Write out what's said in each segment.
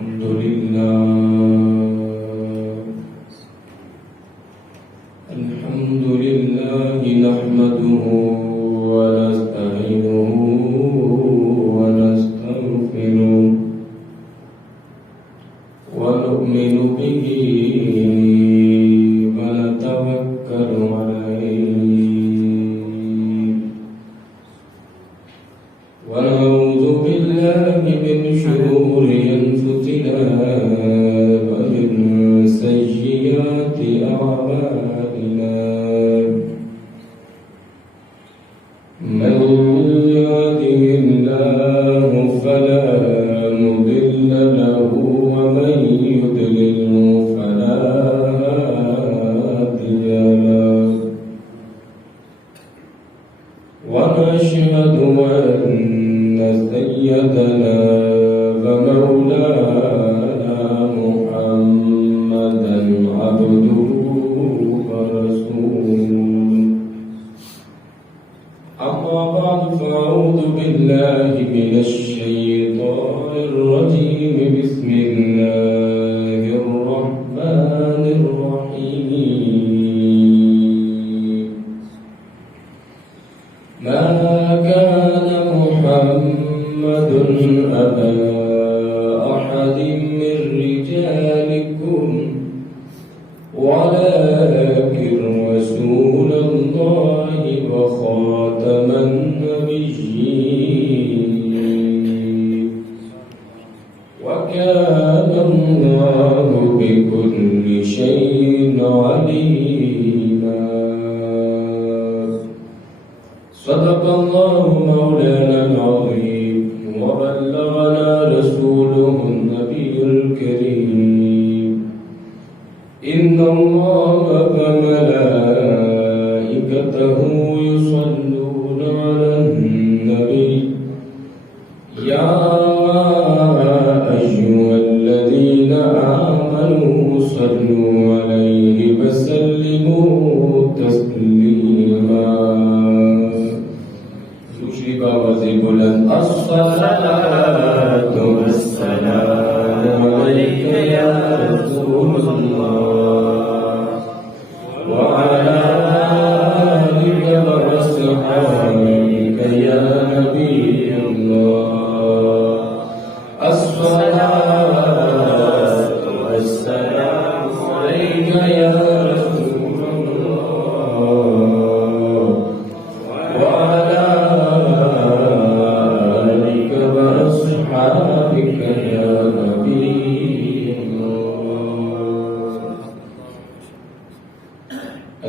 الحمد لله نحمده ونستعينه ونستغفره ونؤمن به ونتوكل عليه ونعوذ بالله من شرور أنفسنا ومن سيئات أعمالنا من يهده الله فلا مضل له ومن يضلل فلا هادي له ونشهد أن سيدنا ومولانا محمدا عبده ورسوله أما بعد فأعوذ بالله من الشيطان الرجيم بسم الله الرحمن الرحيم ما كان محمد أبا أحد من رجالكم ولكن رسول الله وخاتم النبيين وكان الله بكل شيء عليما صدق الله مولانا العظيم وبلغنا رسوله النبي الكريم إن الله وملائكته يصلون على النبي يا أيها الذين آمنوا صلوا عليه وسلموا تسليما الصلاة والسلام عليك يا رسول الله وعلى آلك وأصحابك يا نبي الله الصلاة والسلام عليك يا رسول الله وعلى آلك وأصحابك يا نبي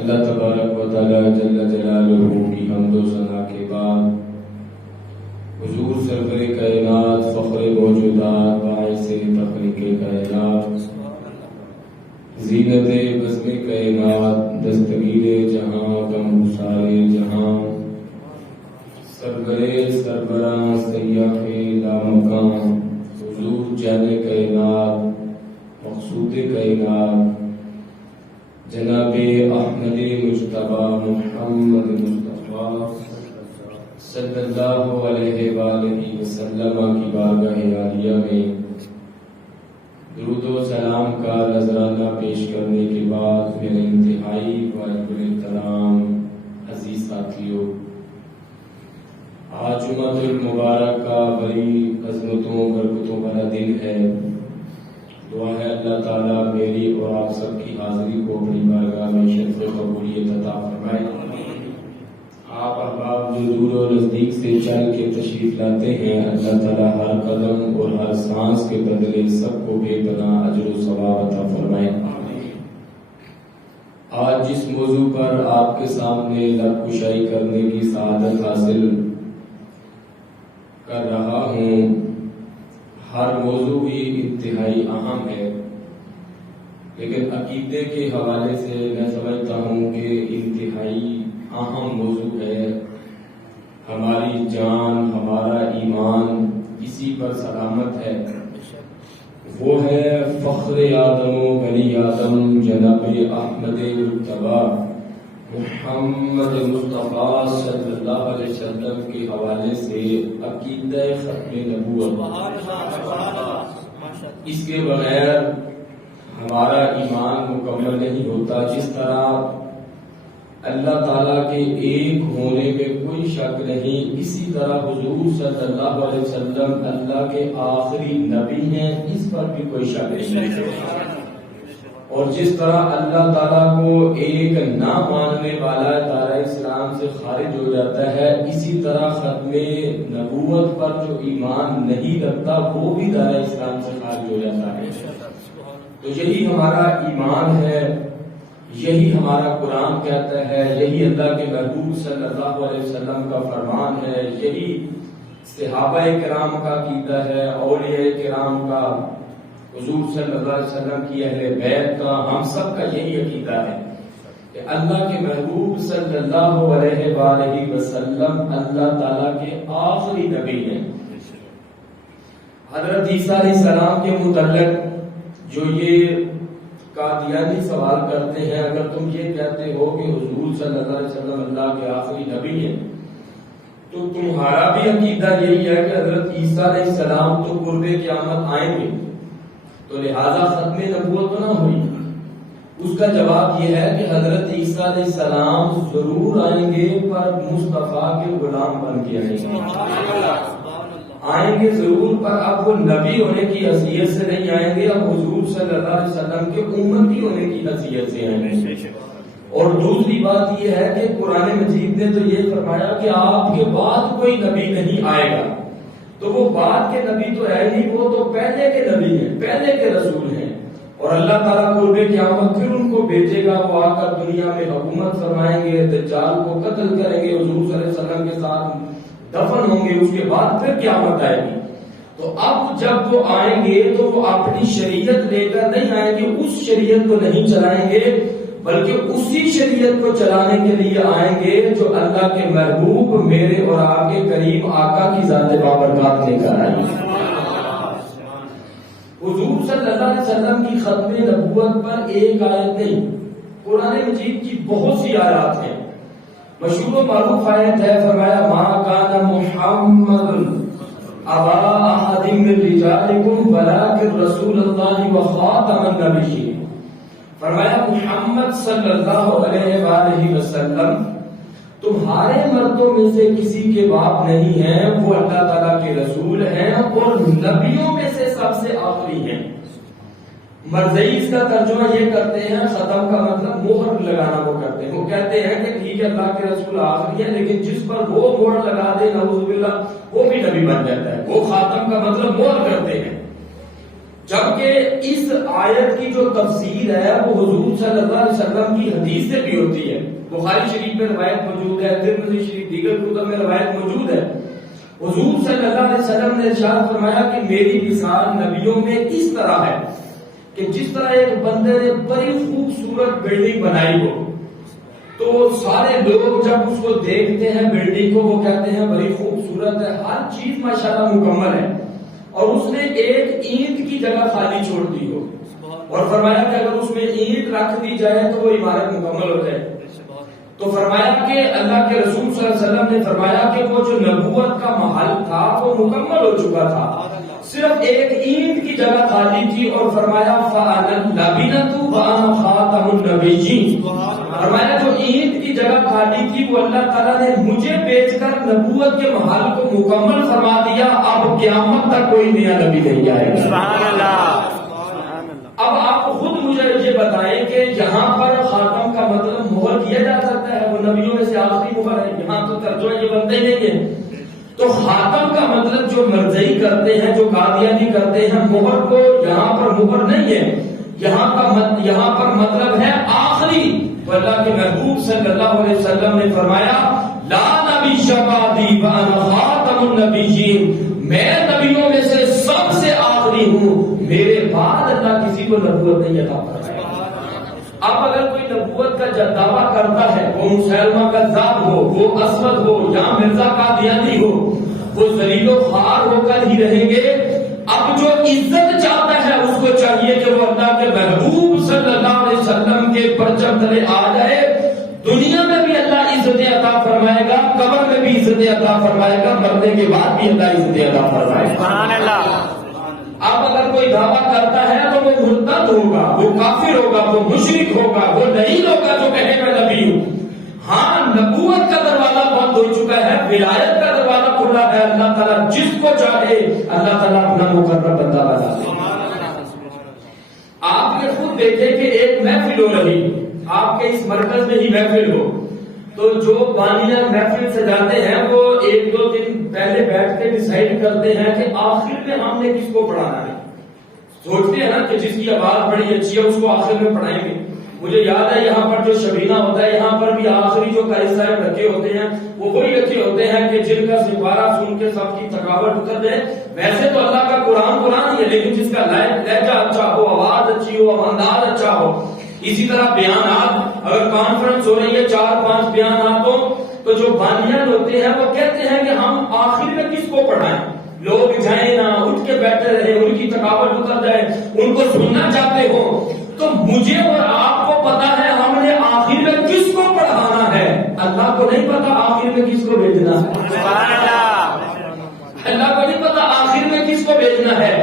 اللہ تبارک و تعالی جل جلالہ کی حمد و ثنا کے بعد حضور سرور کائنات فخر موجودات باعث تخلیق کائنات زینت بزم کائنات دستگیر جہاں کم گسار جہاں سرور سربراہ سیاح لامکان حضور جان کائنات مقصود کائنات جناب احمد مجتبی محمد مصطفیٰ صلی اللہ علیہ وآلہ وسلم کی بارگاہ عالیہ میں درود و سلام کا نذرانہ پیش کرنے کے بعد میرے انتہائی واجب عزیز ساتھیوں، آج جمعۃ المبارک کا بڑی عظمتوں برکتوں والا دن ہے۔ دعا ہے اللہ تعالیٰ میری اور آپ سب کی حاضری کو اپنی بارگاہ میں شرف قبولیت عطا فرمائے۔ آپ احباب جو دور و نزدیک سے چل کے تشریف لاتے ہیں، اللہ تعالیٰ ہر قدم اور ہر سانس کے بدلے سب کو بے پناہ اجر و ثواب عطا فرمائے۔ آج جس موضوع پر آپ کے سامنے لب کشائی کرنے کی سعادت حاصل کر رہا ہوں، ہر موضوع ہی انتہائی اہم ہے، لیکن عقیدے کے حوالے سے میں سمجھتا ہوں کہ انتہائی اہم موضوع ہے۔ ہماری جان، ہمارا ایمان اسی پر سلامت ہے۔ وہ ہے فخر آدم و بنی آدم جناب احمد مجتبی محمد مصطفیٰ صلی اللہ علیہ وسلم کے حوالے سے عقیدہ ختم نبوت اس کے بغیر ہمارا ایمان مکمل نہیں ہوتا. جس طرح اللہ تعالیٰ کے ایک ہونے میں کوئی شک نہیں، اسی طرح حضور صلی اللہ علیہ وسلم اللہ کے آخری نبی ہیں، اس پر بھی کوئی شک نہیں. اور جس طرح اللہ تعالیٰ کو ایک نہ ماننے والا دائرہ اسلام سے خارج ہو جاتا ہے، اسی طرح ختم نبوت پر جو ایمان نہیں رکھتا وہ بھی دائرہ اسلام سے خارج ہو جاتا ہے. تو یہی ہمارا ایمان ہے، یہی ہمارا قرآن کہتا ہے، یہی اللہ کے محبوب صلی اللہ علیہ وسلم کا فرمان ہے، یہی صحابہ کرام کا عقیدہ ہے، اولیاء کرام کا، حضور صلی اللہ علیہ وسلم کی اہل بیت کا، ہم سب کا یہی عقیدہ ہے کہ اللہ کے محبوب صلی اللہ علیہ وآلہ وسلم اللہ تعالیٰ کے آخری نبی ہیں. حضرت عیسیٰ علیہ السلام کے متعلق جو یہ قادیانی سوال کرتے ہیں، اگر تم یہ کہتے ہو کہ حضور صلی اللہ علیہ وسلم اللہ کے آخری نبی ہیں تو تمہارا بھی عقیدہ یہی ہے کہ حضرت عیسیٰ علیہ السلام تو قرب قیامت آئیں گے، تو لہذا ختم نبوت نہ ہوئی. اس کا جواب یہ ہے کہ حضرت عیسیٰ علیہ السلام ضرور آئیں گے، پر مصطفیٰ کے غلام بن کے آئیں گے ضرور، پر اب وہ نبی ہونے کی حیثیت سے نہیں آئیں گے، اب حضور صلی اللہ علیہ وسلم کے امتی ہونے کی حیثیت سے آئیں گے. اور دوسری بات یہ ہے کہ قرآن مجید نے تو یہ فرمایا کہ آپ کے بعد کوئی نبی نہیں آئے گا، تو وہ بعد کے نبی تو ہے نہیں، وہ تو پہلے کے نبی ہیں، پہلے کے رسول ہیں. اور اللہ تعالیٰ قرب قیامت پھر ان کو بھیجے گا، وہ آ کر دنیا میں حکومت فرمائیں گے، دجال کو قتل کریں گے، حضور صلی اللہ علیہ وسلم کے ساتھ دفن ہوں گے، اس کے بعد پھر قیامت آئے گی. تو اب جب وہ آئیں گے تو وہ اپنی شریعت لے کر نہیں آئیں گے، اس شریعت کو نہیں چلائیں گے، بلکہ اسی شریعت کو چلانے کے لیے آئیں گے جو اللہ کے محبوب میرے اور آپ کے کریم آقا کی ذات بابرکات لے کر آئی. حضور صلی اللہ علیہ وسلم کی ختم نبوت پر ایک آیت نہیں، قرآن مجید کی بہت سی آیات ہیں. مشہور و معروف آیت ہے، فرمایا ما کان محمد ابا احد من رجالکم ولکن رسول اللہ وخاتم النبیین. فرمایا محمد صلی اللہ علیہ وآلہ وسلم تمہارے مردوں میں سے کسی کے باپ نہیں ہیں، وہ اللہ تعالیٰ کے رسول ہیں اور نبیوں میں سے سب سے آخری ہیں. مرزئی اس کا ترجمہ یہ کرتے ہیں، ختم کا مطلب مہر لگانا وہ کرتے ہیں. وہ کہتے ہیں کہ ٹھیک ہے اللہ کے رسول آخری ہے، لیکن جس پر وہ مہر لگا دے نعوذ باللہ وہ بھی نبی بن جاتا ہے. وہ خاتم کا مطلب مہر کرتے ہیں. جبکہ اس آیت کی جو تفسیر ہے وہ حضور صلی اللہ علیہ وسلم کی حدیث سے بھی ہوتی ہے. بخاری شریف میں روایت موجود ہے، ترمذی شریف دیگر کتب میں روایت موجود ہے. حضور صلی اللہ علیہ وسلم نے ارشاد فرمایا کہ میری مثال نبیوں میں اس طرح ہے کہ جس طرح ایک بندے نے بڑی خوبصورت بلڈنگ بنائی ہو تو سارے لوگ جب اس کو دیکھتے ہیں بلڈنگ کو وہ کہتے ہیں بڑی خوبصورت ہے، ہر چیز ماشاءاللہ مکمل ہے، اور اس نے ایک اینٹ کی جگہ خالی چھوڑ دی ہو اور فرمایا کہ اگر اس میں اینٹ رکھ دی جائے تو وہ عمارت مکمل ہو جائے. تو فرمایا کہ اللہ کے رسول صلی اللہ علیہ وسلم نے فرمایا کہ وہ جو نبوت کا محل تھا وہ مکمل ہو چکا تھا، صرف ایک اینٹ کی جگہ خالی تھی. اور فرمایا فَأَنَا النَّبِيُّ وَأَنَا خَاتَمُ النَّبِيِّينَ. فرمایا جو اینٹ کی جگہ خالی تھی وہ اللہ تعالیٰ نے مجھے بیچ کر نبوت کے محل کو مکمل فرما دیا. اب قیامت تک کوئی نیا نبی نہیں آئے گا. سبحان اللہ. اب آپ خود مجھے یہ بتائیں کہ یہاں پر خاتم کا مطلب مہر کیا جا سکتا ہے، وہ نبیوں میں سے آخری مہر ہے، یہاں تو ترجمہ یہ بنتے ہی نہیں ہے. تو خاتم کا مطلب جو مرزئی کرتے ہیں، جو قادیانی کرتے ہیں، مہر کو یہاں پر مہر نہیں ہے، یہاں پر مطلب ہے آخری. تو اللہ کے محبوب صلی اللہ علیہ وسلم نے فرمایا لا نبی شبادی وانا خاتم النبیین، میں نبیوں میں سے سب سے آخری ہوں، میرے بعد اللہ کسی کو نبوت نہیں عطا فرمائے. اب اگر کوئی نبوت کا دعویٰ کرتا ہے، وہ مسلمہ کذاب ہو، وہ اسود ہو یا مرزا قادیانی ہو، وہ ذلیل و خوار ہو کر ہی رہیں گے. اب جو عزت چاہتا ہے اس کو چاہیے کہ وہ اللہ کے محبوب صلی اللہ علیہ وسلم کے پرچم تلے آ جائے. دنیا میں بھی اللہ عزت عطا فرمائے گا، قبر میں بھی عزت عطا فرمائے گا، مرنے کے بعد بھی اللہ عزت عطا فرمائے گا. سبحان اللہ. اب اگر کوئی دعویٰ کرتا ہے تو وہ مرتد ہوگا، وہ کافر ہوگا، وہ مشرک ہوگا، وہ نہیں ہوگا جو کہے میں نبی ہوں۔ ہاں نبوت کا دروازہ بند ہو چکا ہے، ولایت کا دروازہ کھلا ہے، اللہ تعالیٰ جس کو چاہے اللہ تعالیٰ اپنا مقرر بندہ بنا دے۔ آپ نے خود دیکھے کہ ایک محفل ہو رہی، آپ کے اس مرکز میں ہی محفل ہو، تو جو بانیاں محفل سجاتے ہیں وہ ایک دو دن پہلے بیٹھ کے ڈیسائیڈ کرتے ہیں کہ آخر میں ہم نے کس کو پڑھانا ہے۔ سوچتے ہیں نا کہ جس کی آواز بڑی اچھی ہے اس کو آخر میں پڑھائیں گے۔ مجھے یاد ہے یہاں پر جو شبینہ ہوتا ہے، یہاں پر بھی آخری جو قاری صاحب رکھے ہوتے ہیں وہ وہی رکھے ہوتے ہیں کہ جن کا سپارہ سن کے سب کی تھکاوٹ اتر جائے۔ ویسے تو اللہ کا قرآن ہی ہے، لیکن جس کا لہجہ اچھا ہو، آواز اچھی ہو، انداز اچھا ہو۔ اسی طرح بیانات، اگر کانفرنس ہو رہی ہے 4-5 بیانات ہو تو جو بانیان ہوتے ہیں وہ کہتے ہیں کہ ہم آخر میں کس کو پڑھائیں، لوگ جائیں نہ، اٹھ کے بیٹھے رہے، ان کی تھکاوٹ اتر جائے، ان کو سننا چاہتے ہو۔ تو مجھے اور آپ کو پتا ہے ہم نے آخر میں کس کو پڑھانا ہے، اللہ کو نہیں پتا آخر میں کس کو بھیجنا ہے۔ اللہ کو نہیں پتا آخر میں کس کو بھیجنا ہے۔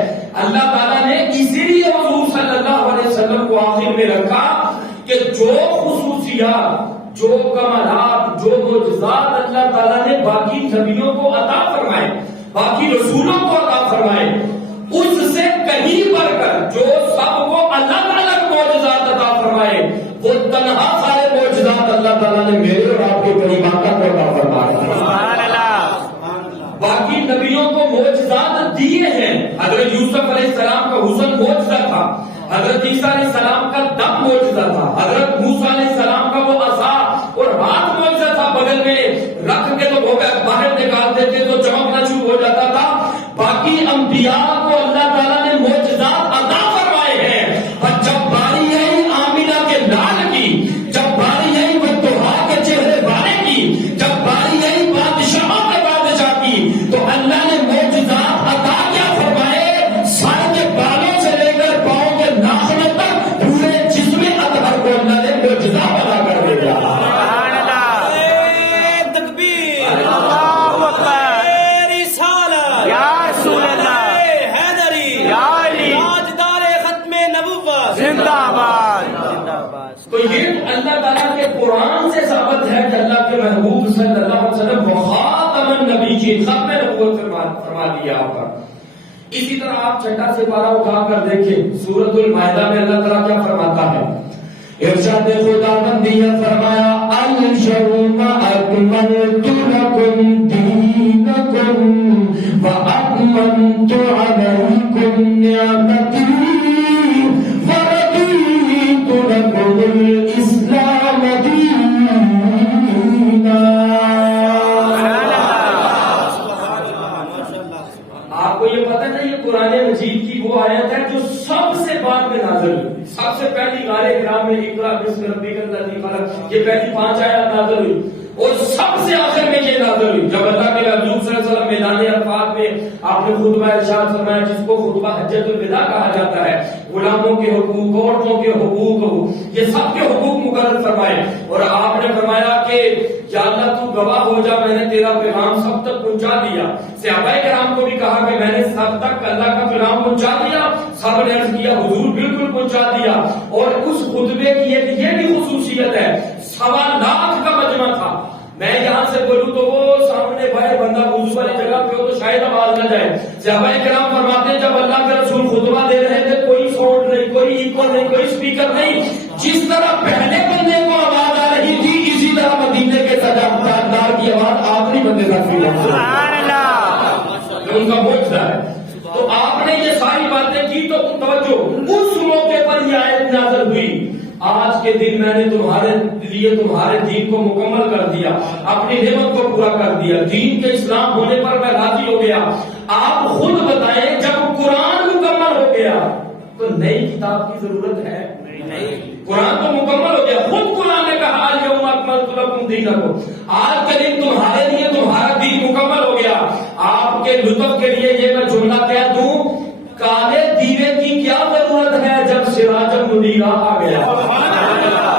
اللہ تعالیٰ نے اسی لیے حضور صلی اللہ علیہ وسلم کو آخر میں رکھا کہ جو خصوصیات، جو کمالات، جو معجزات اللہ تعالیٰ نے باقی نبیوں کو عطا فرمائے، باقی رسولوں کو عطا فرمائے، اس سے کہیں بڑھ کر جو سب کو الگ الگ معجزات عطا فرمائے، وہ تنہا سارے معجزات اللہ تعالیٰ نے میرے اور آپ کے کریم آقا کو عطا فرمائے۔ باقی نبیوں کو معجزات دیے ہیں۔ حضرت یوسف علیہ السلام کا حسن معجزہ تھا، حضرت عیسیٰ علیہ السلام کا دم معجزہ تھا، حضرت موسیٰ علیہ السلام کا وہ عصا اور ہاتھ معجزہ تھا، بغل میں رکھ کے تو وہ باہر نکالتے تھے تو چمکنا شروع ہو جاتا تھا۔ باقی انبیاء کو اللہ تعالیٰ نے معجزات عطا فرمائے ہیں، اور جب باری آئی آمینہ کے لال کی، جب باری آئی بطحا کے چہرے والے کی، جب باری آئی بادشاہوں کے بادشاہ کی، تو اللہ نے معجزات عطا کیا فرمائے، سر کے بالوں سے لے کر پاؤں کے ناخنوں تک پورے جسم اطہر کو اللہ نے معجزات عطا کر دیا۔ تو یہ اللہ تعالیٰ کے قرآن سے ثابت ہے کہ اللہ کے محبوب صلی اللہ علیہ وسلم وہ خاتم النبی کی ختم نبوت فرما دیا آپ کا۔ اسی طرح آپ چھٹا سپارہ اٹھا کر دیکھیں، سورۃ المائدہ میں اللہ تعالیٰ کیا فرماتا ہے، ارشاد خداوندی نے فرمایا اليوم اکملت لکم دینکم واتممت علیکم نعمتی ورضیت لکم الاسلام دینا۔ آپ کو یہ پتہ نہیں یہ قرآن مجید کی وہ آیت ہے جو سب سے بعد میں نازل ہوئی، سب سے پہلی غار اکرام میں اقرا بسم ربک الذی خلق، یہ پہلی 5 آیات نازل ہوئی، اور سب سے آخر میں یہ نازل ہوئی جب اللہ کے محبوب صلی اللہ علیہ وسلم میدان عرفات میں آپ نے خطبہ ارشاد فرمایا، جس کو خطبہ حجۃ الوداع کہا جاتا ہے، غلاموں کے حقوق، عورتوں کے حقوق، یہ سب کے حقوق مقرر فرمائے، اور آپ نے فرمایا کہ یا اللہ تو گواہ ہو جا میں نے تیرا پیغام سب تک پہنچا دیا۔ صحابہ کرام کو بھی کہا کہ میں نے سب تک اللہ کا پیغام پہنچا دیا، سب نے عرض کیا حضور بالکل پہنچا دیا۔ اور اس خطبے کی یہ بھی خصوصیت ہے، 1.25 لاکھ کا مجمع تھا، میں یہاں سے بولوں تو وہ سامنے بھائی بندہ وضو والی جگہ پہ ہو تو شاید آواز نہ جائے۔ صحابہ کرام فرماتے ہیں جب اللہ کے رسول خطبہ دے رہے تھے کوئی ساؤنڈ نہیں، کوئی ایکو نہیں، کوئی اسپیکر نہیں، جس طرح پہلے بندے کو آواز آ رہی تھی اسی طرح مدینے کے سجادار کی آواز آخری بندے تک بھی ان کا معجزہ ہے۔ تو آپ نے یہ ساری باتیں کی تو توجہ، اس موقع پر یہ آیت نازل ہوئی، آج کے دن میں نے تمہارے لیے تمہارے دین کو مکمل کر دیا، اپنی نعمت کو پورا کر دیا، دین کے اسلام ہونے پر میں راضی ہو گیا۔ آپ خود بتائیں جب قرآن مکمل ہو گیا تو نئی کتاب کی ضرورت ہے نہیں، قرآن تو مکمل ہو گیا، خود قرآن نے کہا اليوم اکملت لکم دینکم، آج کے دن تمہارے لیے تمہارا دین مکمل ہو گیا۔ آپ کے لطف کے لیے یہ میں جملہ کہہ دوں، کالے دیوے کی کیا ضرورت ہے جب سراج منیرہ آ گیا،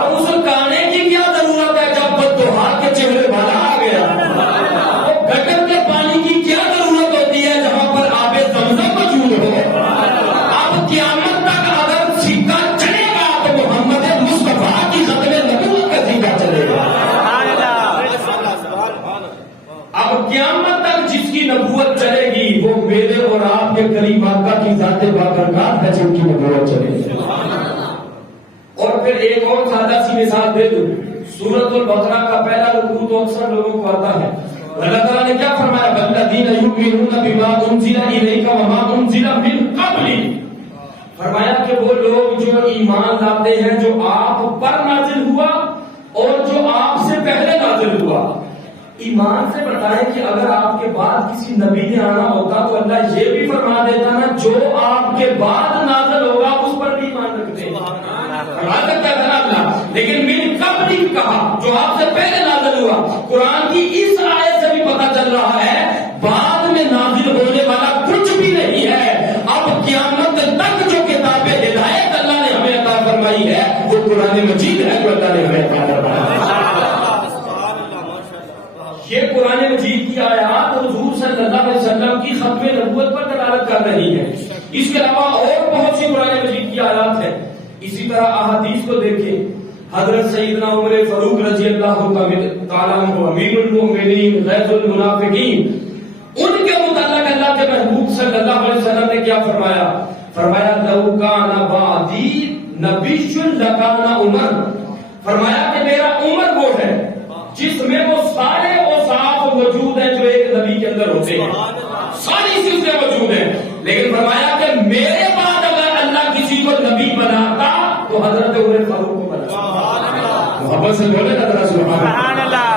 اس کانے کی کیا ضرورت ہے جب بددعا کے چہرے والا آ گیا، گٹر کے پانی کی کیا ضرورت ہوتی ہے جہاں پر آب زمزم موجود ہو۔ کے قریب آقا کی ذات بابرکات ہے جن کی نبوت چلے. اور پھر ایک اور سادہ سی مثال دے دوں. سورۃ البقرہ کا پہلا رکوع تو اکثر لوگوں کو آتا ہے. اللہ تعالیٰ نے کیا فرمایا؟ والذین یؤمنون بما انزل الیک وما انزل من قبل. فرمایا کہ وہ لوگ جو ایمان لاتے ہیں جو آپ پر نازل ہوا اور جو آپ سے پہلے نازل ہوا. ایمان سے بتائیں کہ اگر آپ کے بعد کسی نبی نے آنا ہوتا تو اللہ یہ بھی فرما دیتا نا جو آپ کے بعد نازل ہوگا اس پر بھی ایمان رکھتے ہیں. فرما سکتا تھا اللہ, لیکن من قبل ہی کہا جو آپ سے پہلے نازل ہوا. قرآن کی اس آیت سے بھی پتہ چل رہا ہے بعد میں نازل ہونے والا کچھ بھی نہیں ہے. اب قیامت تک جو کتاب ہدایت اللہ نے ہمیں عطا فرمائی ہے وہ قرآن مجید ہے جو اللہ نے ہمیں عطا فرمائی ہے. یہ قرآن مجید کی آیات حضور صلی اللہ علیہ وسلم کی ختم نبوت پر دلالت کر رہی ہے. اس کے علاوہ اور بہت سی قرآن مجید کی آیات ہیں. اسی طرح احادیث کو دیکھیں. حضرت سیدنا عمر فاروق رضی اللہ تعالیٰ عنہ امیر المؤمنین غیث المنافقین, ان کے متعلق اللہ کے محبوب صلی اللہ علیہ وسلم نے کیا فرمایا؟ فرمایا لو کان بعدی نبی لکان عمر. فرمایا کہ میرا عمر وہ ہے جس میں وہ سارے اوصاف موجود ہیں جو ایک نبی کے اندر ہوتے ہیں, ساری چیزیں موجود ہیں. لیکن فرمایا کہ میرے بعد اگر اللہ کسی کو نبی بناتا تو حضرت عمر فاروق کو بناتا. محبت سے بولے نا سبحان اللہ.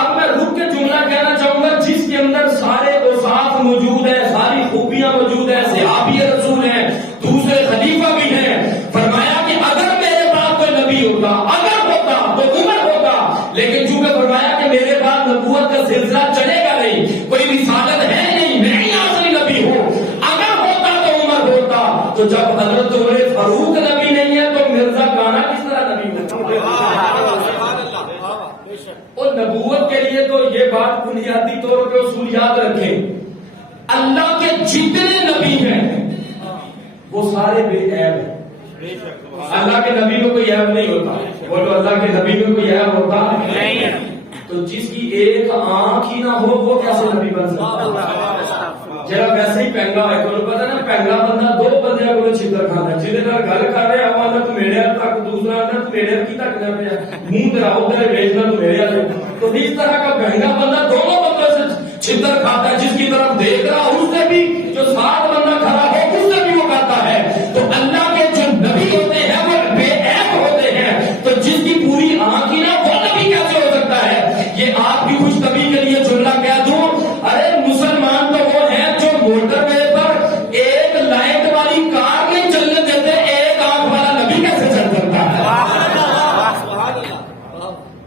اب میں رک کے جملہ کہنا چاہوں گا جس کے اندر سارے اوصاف موجود ہیں, ساری خوبیاں موجود ہیں, صحابی رسول ہیں, دوسرے خلیفہ بھی ہیں. فرمایا کہ اگر میرے بعد کوئی نبی ہوتا, اگر ہوتا تو عمر ہوتا. لیکن چونکہ فرمایا کہ میرے بعد نبوت کا سلسلہ چلے گا نہیں, کوئی رسالت ہے نہیں, میں ہی آخری نبی ہوں. اگر ہوتا تو عمر ہوتا. تو جب حضرت عمر فاروق نبی نہیں ہے تو مرزا گانا کس طرح نبی ہوتا؟ اور نبوت کے لیے تو یہ بات بنیادی طور پہ اصول یاد رکھیں, اللہ کے جتنے نبی ہیں وہ سارے بے عیب ہیں. اللہ کے نبی میں کوئی عیب نہیں ہوتا. بولو اللہ کے نبی میں کوئی عیب ہوتا نہیں ہے. تو جس کی ایک آنکھ ہی نہ ہو وہ کیسے نبی بن سکتا؟ جرا ویسے ہی پہنگا ہے تو پتا نا پہنگا بندہ دو بندے کو چھتر کھانا ہے, جہاں گل کر رہے ہیں تو میرے تک دوسرا تو میرے کی تک منہ تیرا ادھر بھیجنا تو میرے. تو اس طرح کا پہنگا بندہ دونوں بندوں سے چھتر کھاتا ہے, جس کی طرف دیکھ رہا اس سے بھی, جو ساتھ بندہ کھڑا ہو اس سے بھی وہ کھاتا ہے. تو اللہ کے جو نبی ہوتے ہیں وہ بے عیب ہوتے ہیں. تو جس کی پوری آنکھ ہی نہ وہ نبی کیسے ہو سکتا ہے؟ یہ آپ کی خوش طبی کے لیے جملہ کہہ دوں. ارے مسلمان تو وہ ہیں جو موٹر وے پر ایک لائٹ والی کار نہیں چلنے دیتے, ایک آنکھ والا نبی کیسے چل سکتا ہے؟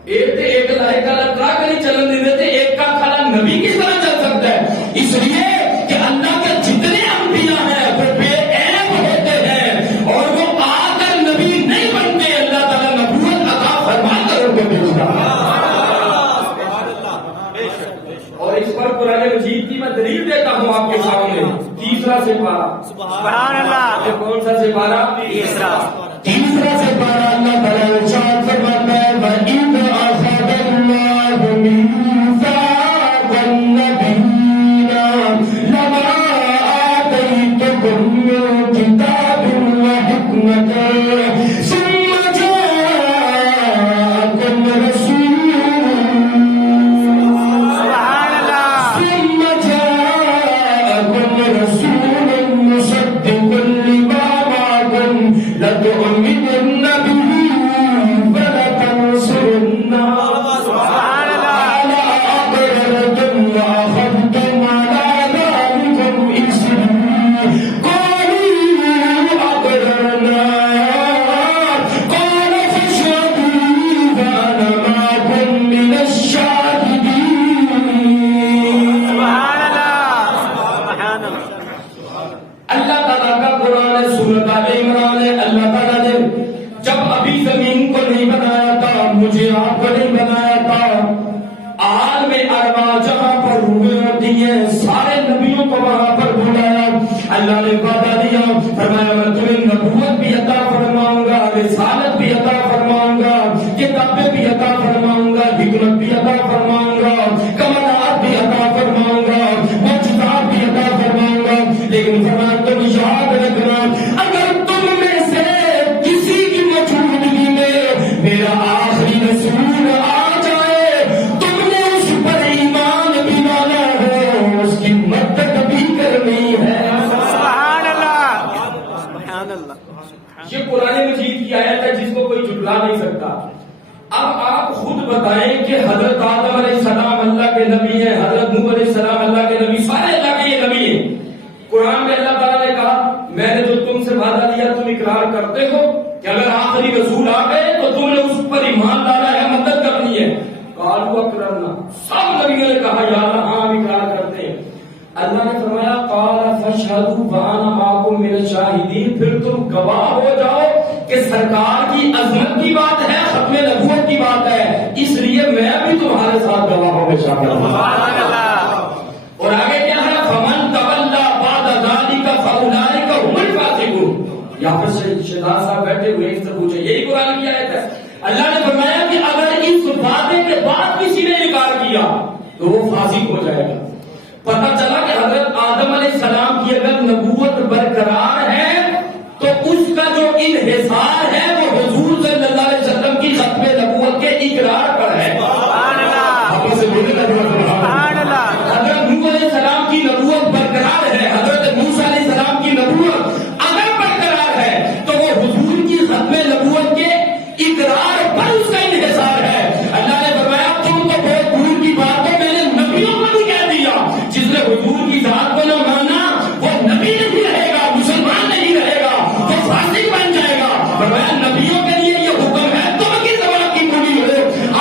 ایک لائٹ والا ٹرک نہیں چلنے دیتے, ایک کا کھڑا نبی کس طرح چل سکتا ہے؟ اس لیے کہ اللہ کے جتنے انبیاء ہیں وہ بے عیب ہوتے ہیں اور وہ آ کر نبی نہیں بنتے. اللہ تعالیٰ نبوت عطا فرما کر ان کو بھیجتا ہے. اور اس پر قرآن مجید کی میں دلیل دیتا ہوں آپ کے سامنے. تیسرا سپارہ, سبحان اللہ. یہ کون سا سپارہ؟ تیسرا سپارہ. اللہ تعالیٰ ارشاد فرماتا ہے وَإِذْ أَخَذَ اللَّهُ مِيثَاقَ النَّبِيِّينَ لَمَا آتَيْتُكُم مِّن كِتَابٍ وَحِكْمَةٍ ثُمَّ جَاءَكُمْ رَسُولٌ مُصَدِّقٌ لِّمَا مَعَكُمْ لَتُؤْمِنُنَّ بِهِ وَلَتَنصُرُنَّهُ قَالَ أَقْرَرْتُمْ وَأَخَذْتُمْ عَلَىٰ ذَٰلِكُمْ إِصْرِي قَالُوا أَقْرَرْنَا قَالَ فَاشْهَدُوا وَأَنَا مَعَكُم مِّنَ الشَّاهِدِينَ. اللہ تعالیٰ کا قرآن ہے, سورۃ آل عمران ہے. اللہ تعالیٰ نے جب ابھی زمین کو نہیں بنایا تھا, مجھے آپ کو نہیں بنایا تھا, عالم ارواح جہاں پر ہوئے ہوتی ہیں سارے نبیوں کو وہاں پر بلایا. اللہ نے وعدہ دیا, فرمایا میں تمہیں نبوت بھی عطا فرماؤں گا, رسالت بھی عطا فرماؤں گا, کتابیں بھی عطا فرماؤں گا, حکمت بھی عطا فرماؤں گا, کمالات بھی عطا فرماؤں گا, معجزات بھی عطا فرماؤں گا. لیکن فرمایا تم یاد رکھنا اگر تم میں سے کسی کی موجودگی میں میرا آخری رسول آ جائے تم نے اس پر ایمان بھی لانا ہے اس کی مدد بھی کرنی ہے. سبحان اللہ سبحان اللہ. یہ قرآن مجید کی آیت ہے جس کو کوئی جھٹلا نہیں سکتا. اب آپ خود بتائیں کہ حضرت آدم علیہ السلام اللہ کے نبی ہیں, حضرت نوح علیہ السلام اللہ کے نبی, سارے اللہ کے یہ نبی ہیں. قرآن میں اللہ تعالیٰ نے کہا میں نے جو تم سے وعدہ لیا تم اقرار کرتے ہو کہ اگر آخری رسول آ گئے تو تم نے اس پر ایمان لانا ہے, مدد کرنی ہے. قالوا اقررنا, سب نبیوں نے کہا یا اللہ ہاں ہم اقرار کرتے ہیں. اللہ نے فرمایا قال فاشهدوا وانا معكم من الشاهدين, پھر تم گواہ ہو جاؤ کہ سرکار کی عظمت کی بات ہے, ختم نبوت کی بات ہے, اس لیے میں بھی تمہارے ساتھ گواہوں میں شامل ہوں. سبحان اللہ. اور آگے کیا ہے فمن تولى بعد ذلك فاولئك هم الفاسقون. یہاں پر شہزاد صاحب بیٹھے ہوئے اس سے پوچھے, یہی قرآن کی آیت ہے. اللہ نے فرمایا کہ اگر اس وعدے کے بعد کسی نے انکار کیا تو وہ فاسق ہو جائے گا. پتہ چلا کہ حضرت آدم علیہ السلام کی اگر نبوت برقرار ہے تو اس کا جو انحصار ہے وہ حضور صلی اللہ علیہ وسلم کی ختم نبوت کے اقرار پر ہے. سبحان اللہ. حضرت نوح علیہ السلام کی نبوت برقرار ہے, حضرت موسیٰ علیہ السلام کی نبوت اگر برقرار ہے تو وہ حضور کی ختم نبوت کے اقرار پر اس کا انحصار ہے. اللہ نے فرمایا تم تو بہت دور کی بات ہے, میں نے نبیوں کو بھی کہہ دیا جس نے حضور کی ذات کو نہ مانا وہ نبی نہیں رہے گا, مسلمان نہیں رہے گا, وہ فاسق بن جائے گا. فرمایا نبیوں کے لیے یہ حکم ہے تم کی زبان کی بولی ہو.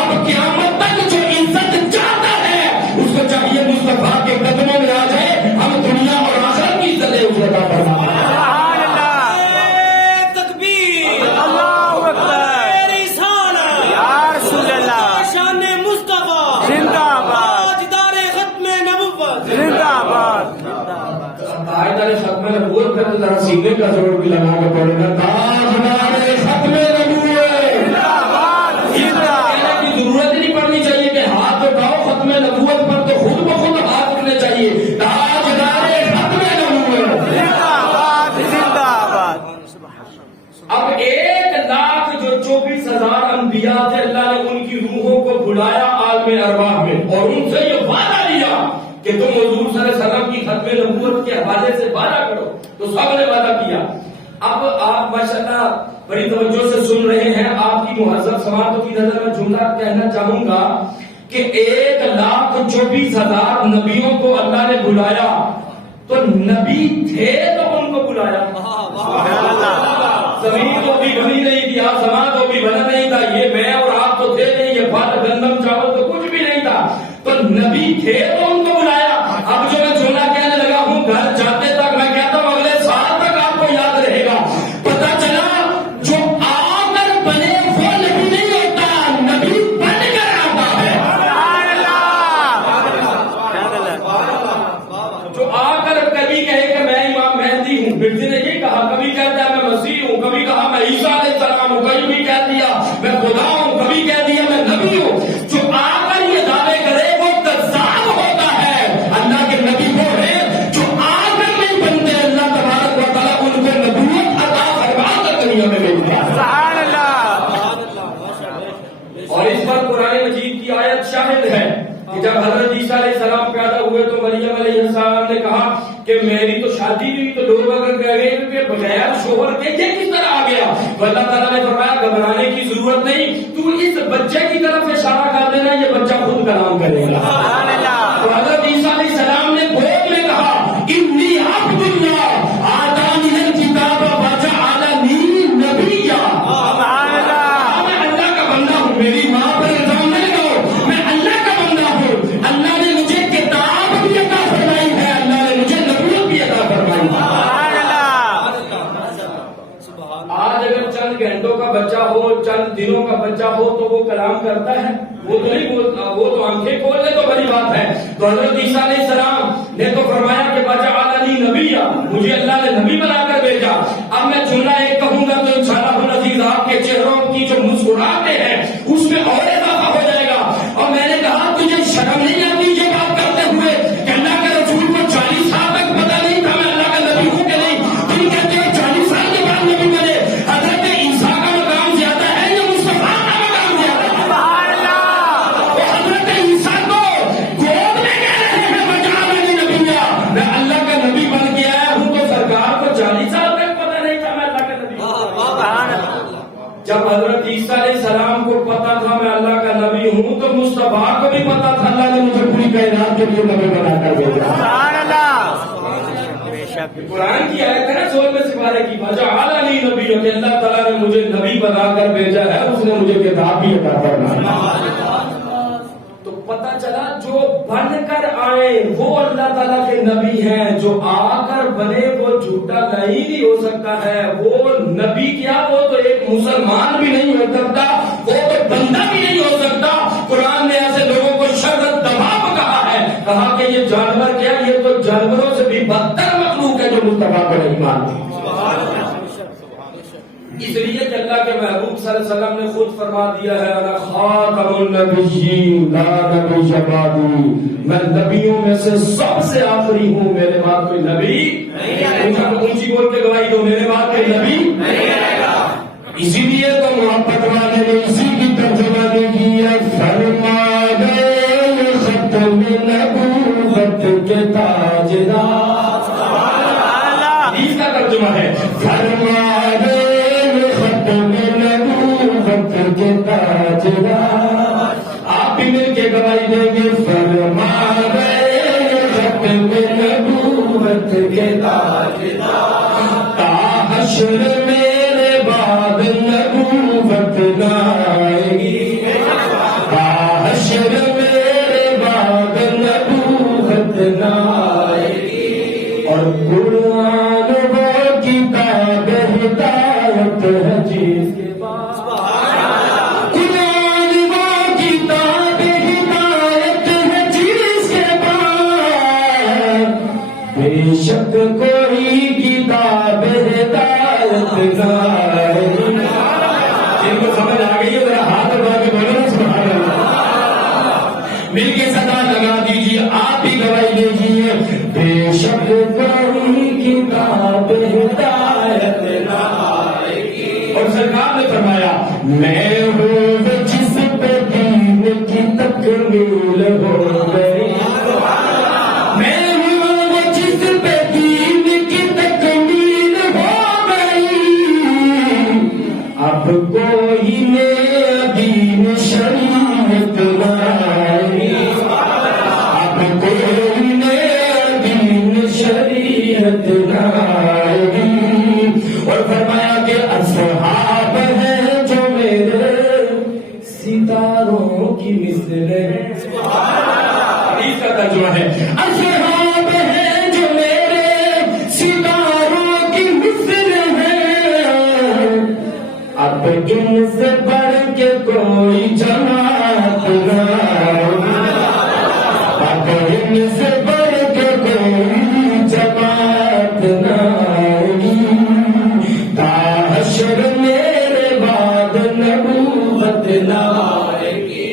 اب قیامت تک جو عزت چاہتا ہے اس کو چاہیے مصطفیٰ کے قدموں میں آ جائے, ہم دنیا اور آخرت کی عزت اس عطا فرمائے. سبحان اللہ. تکبیر اللہ اکبر. رسالہ یا رسول اللہ. شان مصطفیٰ زندہ باد تاجدار ختم نبوت زندہ باد. تاجدار ختم نبوت کا ذرا سینے کا زور بھی لگا کے پڑے گا. تاجدار ختم نبوت زندہ باد. زندہ کہنے کی ضرورت نہیں پڑنی چاہیے کہ ہاتھ اٹھاؤ ختم نبوت پر, تو خود بخود ہاتھ اٹھنے چاہیے. تاجدار ختم نبوت. زندہ باد. زندہ باد. اب 1,24,000 انبیاء تھے, اللہ نے ان کی روحوں کو بلایا عالم ارواح میں اور ان سے یہ وعدہ لیا کہ تم حضور صلی اللہ علیہ وسلم کی ختم نبوت کے حوالے سے وعدہ کرو, تو سب نے وعدہ کیا. اب آپ ماشاءاللہ بڑی توجہ سے سن رہے ہیں, آپ کی مہذب سماعتوں کی نظر میں جملہ کہنا چاہوں گا کہ 1,24,000 نبیوں کو اللہ نے بلایا, تو نبی تھے تو ان کو بلایا. زمین تو بھی بنی نہیں تھی, آسمان تو بھی بنا نہیں تھا, یہ میں اور آپ تو تھے نہیں, یہ پھل گندم چاول تو کچھ بھی نہیں تھا, تو نبی تھے تو ان کو بلایا. اب جو میں جملہ کہنے لگا ہوں گھر جاتے تک میں کہتا ہوں اگلے سال تک آپ کو یاد رہے گا. پتہ چلا جو آ کر بنے وہ نبی نہیں ہوتا, نبی بن کر آتا ہے. جو آ کر کبھی کہے کہ میں امام مہدی ہوں, مرزی نے یہ کہا, کبھی کہتا ہے میں مسیح ہوں, کبھی کہا میں عیسیٰ علیہ السلام ہوں, کبھی کہہ دیا میں خدا ہوں, کبھی کہہ دیا میں نبی ہوں. جو آ کر یہ دعوے کرے وہ کذاب ہوتا ہے. اللہ کے نبی وہ ہیں جو آ کر نہیں بنتے, اللہ تبارک و تعالیٰ ان کو نبوت عطا فرما کر دنیا میں بھیجتا ہے. سبحان اللہ. اور اس پر قرآن مجید کی آیت شاہد ہے کہ جب حضرت عیسیٰ علیہ السلام پیدا ہوئے تو مریم علیہ السلام نے کہا کہ میری تو شادی بھی, تو لوگ اگر کہے کہ بغیر شوہر کے یہ کس طرح آ گیا, تو اللہ تعالیٰ نے فرمایا گھبرانے کی ضرورت نہیں, تو اس بچے کی طرف اشارہ کر دینا, یہ بچہ خود کلام کرے گا. سبحان اللہ. تو حضرت عیسیٰ علیہ السلام نے گود میں کہا انی عبد اللہ آتانی الکتاب وجعلنی نبیا. سبحان اللہ. میں اللہ کا بندہ ہوں, میری ماں پر الزام نہ لگاؤ, میں اللہ کا بندہ ہوں. اللہ نے مجھے کتاب بھی عطا فرمائی ہے, اللہ نے مجھے نبوت بھی عطا فرمائی ہے. سبحان اللہ. آج اگر چند گھنٹوں کا بچہ ہو, چند دنوں کا بچہ ہو, تو وہ کلام کرتا ہے, وہ تو نہیں بولتا, وہ تو آنکھیں کھول لے تو بڑی بات ہے. تو حضرت عیسیٰ علیہ السلام نے تو فرمایا کہ وجعلنی نبیا, مجھے اللہ نے نبی بنا کر بھیجا. اب میں جملہ ایک کہوں گا تو انشاءاللہ العزیز آپ کے چہروں کی جو مسکراہٹیں ہیں اس میں اور اضافہ ہو جائے گا. اور میں نے کہا تجھے شرم نہیں آتی یہ بات کرتے ہوئے کہ اللہ کے رسول کو 40 سال تک پتہ نہیں تھا میں اللہ کا مصطفیٰ کو بھی پتا تھا اللہ نے مجھے پوری کائنات کے لیے نبی بنا کر بھیجا. سبحان اللہ. بے شک. قرآن کی آیت ہے نا سورۃ میں سپارے کی وجعلنی نبیّا کہ اللہ تعالیٰ نے مجھے نبی بنا کر بھیجا ہے, اس نے مجھے کتاب بھی عطا فرمائی. تو پتہ چلا جو بن کر آئے وہ اللہ تعالیٰ کے نبی ہیں, جو آ کر بنے وہ جھوٹا نہیں ہو سکتا ہے. وہ نبی کیا, وہ تو ایک مسلمان بھی نہیں ہو سکتا, وہ تو بندہ بھی نہیں ہو سکتا. قرآن نے ایسے لوگوں کو شرط دباب کہا ہے, کہا کہ یہ جانور کیا, یہ تو جانوروں سے بھی بدتر مخلوق ہے جو مصطفیٰ پر نہیں مانتی. اس لیے کہ اللہ کے محبوب صلی اللہ علیہ وسلم نے خود فرما دیا ہے انا خاتم النبیین لا نبی بعدی, میں نبیوں میں سے سب سے آخری ہوں, میرے بعد کوئی نبی نہیں. اونچی بول کے گواہی دو, میرے بعد کوئی نبی نہیں رہے گا. اسی لیے تو محبت والے نے اسی کی ترجمہ کی ہے, فرما گئے ختم نبوت کے تاجدار. اس کا ترجمہ ہے فرما کے تاجدار. آپ بھی مل کے گواہی دیں گے فرما گئے ختم نبوت کے تاجدار. تا حشر میرے بعد نبوت نہ آئے گی, تا حشر میرے بعد نبوت نہ آئے گی. اور قرآن وہ کتاب ہدایت ہے جس کے پاس, بے شک کوئی کتاب ہدایت نہ آئے. ان کو سمجھ آ گئی ہے, ذرا ہاتھ اٹھا کے بولو سبحان اللہ. مل کے صدا لگا دیجیے, آپ بھی گواہی دیجیے, بے شک کوئی کتاب ہدایت نہ آئے گی. اور سرکار نے فرمایا میں ہوں جس پہ دین کی تکمیل ہو گئی, اب کوئی نیا دین شریعت نہ آئی, اب کوئی نیا دین شریعت نہ آئی. اور فرمایا کہ اصحاب ہیں جو میرے ستاروں کی مثل ہے. حدیث کا ترجمہ ہے اصحاب ہیں جو میرے ستاروں کی مثل ہے, اب ان سے بڑھ کے کوئی جماعت نہ آئے, اب ان سے بڑھ کے کوئی جماعت نہ آئے. تا حشر میرے بعد نبوت نہ آئے گی.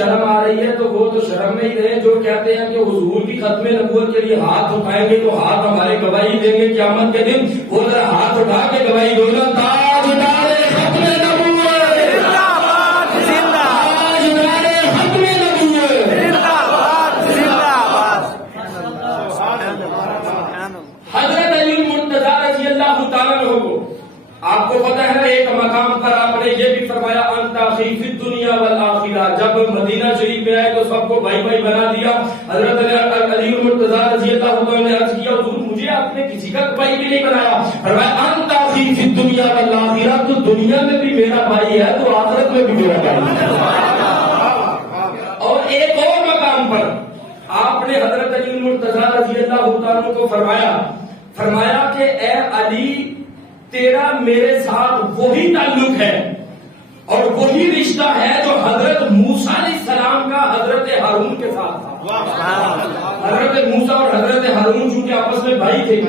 شرم آ رہی ہے تو وہ تو شرم میں ہی رہے جو کہتے ہیں کہ حضور کی ختم نبوت کے لیے ہاتھ اٹھائیں گے تو ہاتھ ہمارے گواہی دیں گے قیامت کے دن. وہ ذرا ہاتھ اٹھا کے گواہی دو نا, تاجدار ختم نبوت زندہ باد, تاجدار ختم نبوت زندہ باد, زندہ باد. حضرت علی المرتضیٰ رضی اللہ تعالیٰ عنہ کو آپ کو پتہ ہے نا, ایک مقام پر آپ نے یہ بھی فرمایا انت اخی فی الدنیا والآخرہ. جب مدینہ شریف میں آئے تو سب کو بھائی بھائی بنا دیا. حضرت علی المرتضیٰ رضی اللہ عنہ نے عرض کیا حضور مجھے آپ نے کسی کا بھائی بھی نہیں بنایا. فرمایا انت اخی فی الدنیا والآخرہ, تو دنیا میں بھی میرا بھائی ہے تو آخرت میں بھی میرا بھائی ہے. اور ایک اور مقام پر آپ نے حضرت علی المرتضیٰ رضی اللہ عنہ کو فرمایا کہ اے علی تیرا میرے ساتھ وہی تعلق ہے اور وہی رشتہ ہے جو حضرت موسیٰ علیہ السلام کا حضرت ہارون کے ساتھ تھا. حضرت موسیٰ اور حضرت ہارون چونکہ آپس میں بھائی تھے,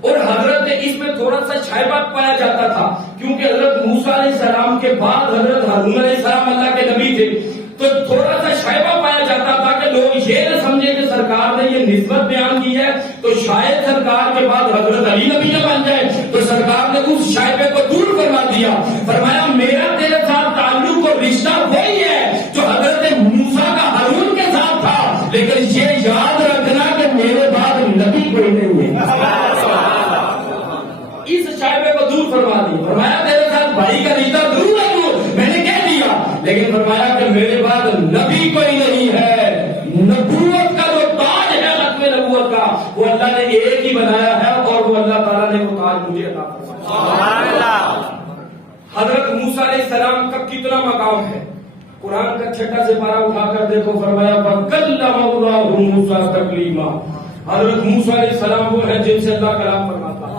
اور حضرت اس میں تھوڑا سا شائبہ پایا جاتا تھا کیونکہ حضرت موسیٰ علیہ السلام کے بعد حضرت ہارون علیہ السلام اللہ کے نبی تھے, تو تھوڑا سا شائبہ پایا جاتا تھا کہ لوگ یہ نہ سمجھے کہ سرکار نے یہ نسبت بیان کی ہے تو شاید سرکار کے بعد حضرت علی نبی نہ بن جائے. تو سرکار نے اس شائبے کو دور فرما دیا. فرمایا میرا تیرے ساتھ تعلق اور رشتہ وہی ہے جو حضرت قبول فرما دی. فرمایا تیرے ساتھ بھائی کا رشتہ ضرور ہے, میں نے کہہ دیا, لیکن فرمایا کہ میرے بعد نبی کوئی نہیں ہے. نبوت کا جو تاج ہے, ختم نبوت کا, وہ اللہ نے ایک ہی بنایا ہے, اور وہ اللہ تعالیٰ نے وہ تاج مجھے عطا فرمایا. حضرت موسیٰ علیہ السلام کا کتنا مقام ہے, قرآن کا چھٹا سے پارا اٹھا کر دیکھو. فرمایا وَكَلَّمَ اللَّهُ مُوسَىٰ تَكْلِيمًا. حضرت موسیٰ علیہ السلام وہ ہیں جن سے اللہ کلام فرماتا ہے.